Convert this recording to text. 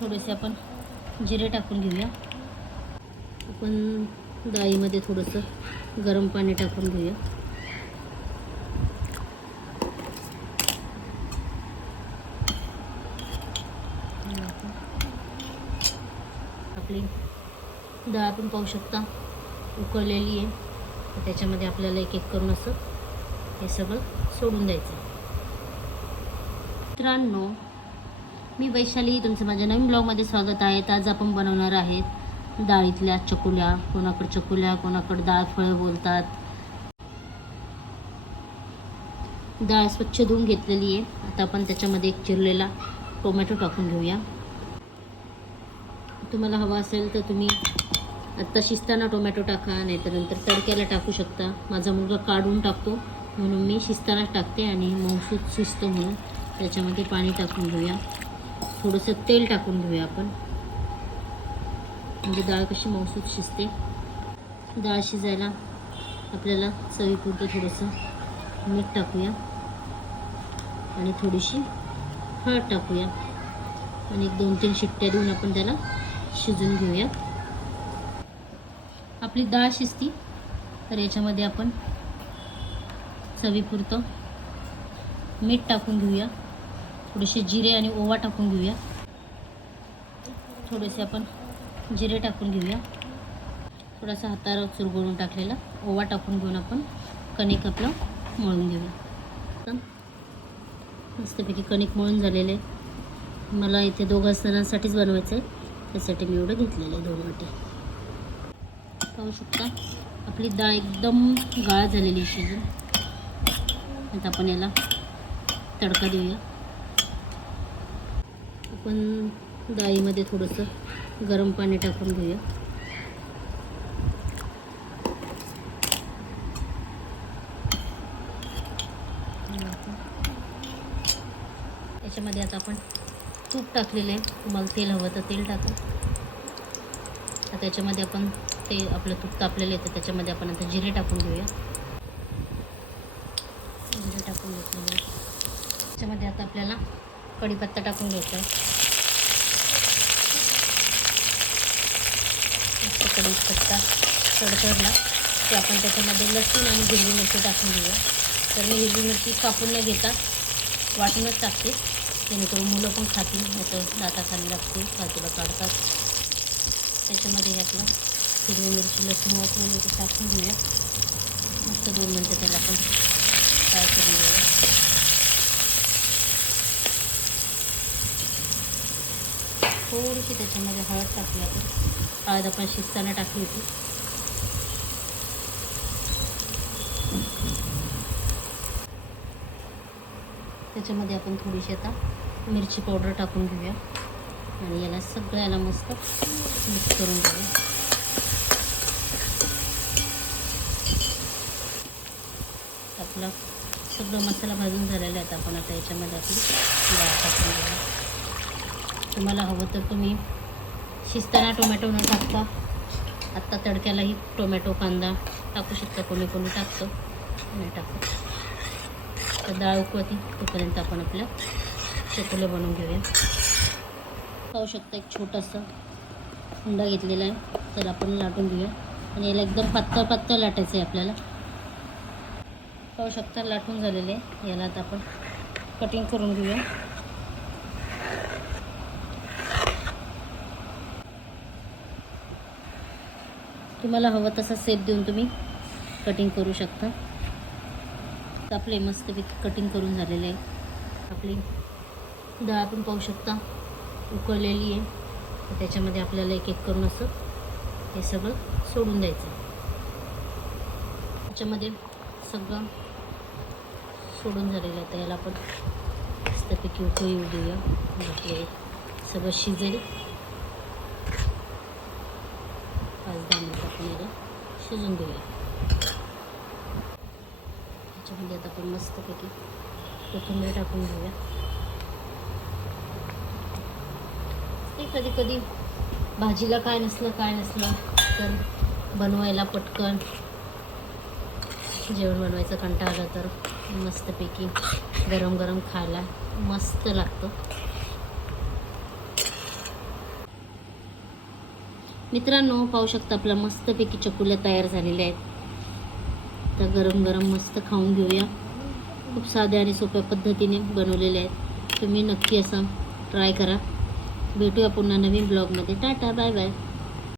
थोडेसे आपण जिरे टाकून घेऊया. आपण डाळीमध्ये थोडंसं गरम पाणी टाकून घेऊया. आपली डाळ आपण पाहू शकता उकळलेली आहे. तर त्याच्यामध्ये आपल्याला एक एक करून असं हे सगळं सोडून द्यायचं आहे. मित्रांनो, मी वैशाली, तुमचं माझ्या नवीन ब्लॉगमध्ये स्वागत आहे. आज आपण बनवणार आहेत डाळीतल्या चकुल्या. कोणाकडे चकुल्या, कोणाकडे डाळ फळं बोलतात. डाळ स्वच्छ धुवून घेतलेली आहे. आता आपण त्याच्यामध्ये एक चिरलेला टोमॅटो टाकून घेऊया. तुम्हाला हवा असेल तर तुम्ही आत्ता शिजताना टोमॅटो टाका, नाहीतर नंतर तडक्याला टाकू शकता. माझा मुलगा काढून टाकतो म्हणून मी शिजतानाच टाकते आणि मऊसूत शिजतो म्हणून. त्याच्यामध्ये पाणी टाकून घेऊया. थोडंसं तेल टाकून घेऊया आपण, म्हणजे डाळ कशी मऊसूत शिजते. डाळ शिजायला आपल्याला चवीपुरतं थोडंसं मीठ टाकूया आणि थोडीशी हळद टाकूया आणि 2-3 शिट्ट्या देऊन आपण त्याला शिजून घेऊया. आपली डाळ शिजती तर याच्यामध्ये आपण चवीपुरतं मीठ टाकून घेऊया. थोडेसे जिरे आणि ओवा टाकून घेऊया. थोडेसे आपण जिरे टाकून घेऊया. थोडासा हातावर चुरगळून टाकलेला ओवा टाकून घेऊन आपण कणिक आपलं मळून घेऊया. मस्तपैकी कणिक मळून झालेलं आहे. मला इथे 2 जणांसाठीच बनवायचं आहे, त्यासाठी मी एवढं घेतलेलं आहे 2 वाटी. पाहू शकता आपली डाळ एकदम गाळ झालेली शिजून. आता आपण याला तडका देऊया. आपण डाळीमध्ये थोडंसं गरम पाणी टाकून घेऊया. त्याच्यामध्ये आता आपण तूप टाकलेलं आहे. तुम्हाला तेल हवं तर तेल टाका. आता त्याच्यामध्ये आपण ते आपलं तूप तापलेलं आहे तर त्याच्यामध्ये आपण आता जिरे टाकून घेऊया. जिरे टाकून घेतलेलं आहे. त्याच्यामध्ये आता आपल्याला कढीपत्ता टाकून घ्यायचा आहे. कढीपत्ता तडतडला की आपण त्याच्यामध्ये लसूण आणि हिरवी मिरची टाकून घेऊया. तर मी हिरवी मिरची कापून न घेता वाटूनच टाकते, जेणेकरून मुलं पण खातील, नाहीतर दाताखाली लागते, बाजूला काढतात. त्याच्यामध्ये हे आपलं हिरवी मिरची लसूण वाटलेली ते टाकून घेऊया. मस्त 2 मिनटं त्याला आपण फ्राय करून घेऊया. थोडीशी त्याच्यामध्ये हळद टाकूया. आपण हळद आपण शिजताना टाकली होती. त्याच्यामध्ये आपण थोडीशी आता मिरची पावडर टाकून घेऊया आणि याला सगळ्याला मस्त मिक्स करून घेऊया. आपला सगळं मसाला भाजून झालेला आहे. आपण आता याच्यामध्ये आपली डाळ टाकून घेऊया. तुम्हाला हवं तर तुम्ही शिजताना टोमॅटो न टाकता आत्ता तडक्यालाही टोमॅटो कांदा टाकू शकता. कोणी कोणी टाकतं, नाही टाकत. तर डाळ उकळती तोपर्यंत आपण आपल्या चकुल्या बनवून घेऊया. पाहू शकता एक छोटासा हुंडा घेतलेला आहे, तर आपण लाटून घेऊया आणि याला एकदम पातळ पातळ लाटायचं आहे आपल्याला. पाहू शकता लाटून झालेले आहे. याला आता आपण कटिंग करून घेऊया. तुम्हाला हवं तसा शेप देऊन तुम्ही कटिंग करू शकता. आपले मस्तपैकी कटिंग करून झालेले आहे. आपली डाळ आपण पाहू शकता उकळलेली आहे. तर त्याच्यामध्ये आपल्याला एक एक करून असं हे सगळं सोडून द्यायचं आहे. त्याच्यामध्ये सगळं सोडून झालेलं आहे. तर याला आपण मस्तपैकी उकळी येऊ देऊया. आपले सगळं शिजेल. 5-10 मिनिटं आपण याला शिजून देऊया. त्याच्यामध्ये आता आपण मस्तपैकी कोथिंबीर टाकून घेऊया. कधी कधी भाजीला काय नसलं तर बनवायला पटकन जेवण बनवायचं कंटाळा आला तर मस्तपैकी गरम गरम खायला मस्त लागतं. मित्रांनो, पाहू शकता आपल्या मस्तपैकी चकुल्या तयार झालेल्या आहेत. तर गरम गरम मस्त खाऊन घेऊया. खूप साध्या आणि सोप्या पद्धतीने बनवलेले आहेत. तुम्ही नक्की असं ट्राय करा. भेटूया पुन्हा नवीन ब्लॉगमध्ये. टाटा, बाय बाय.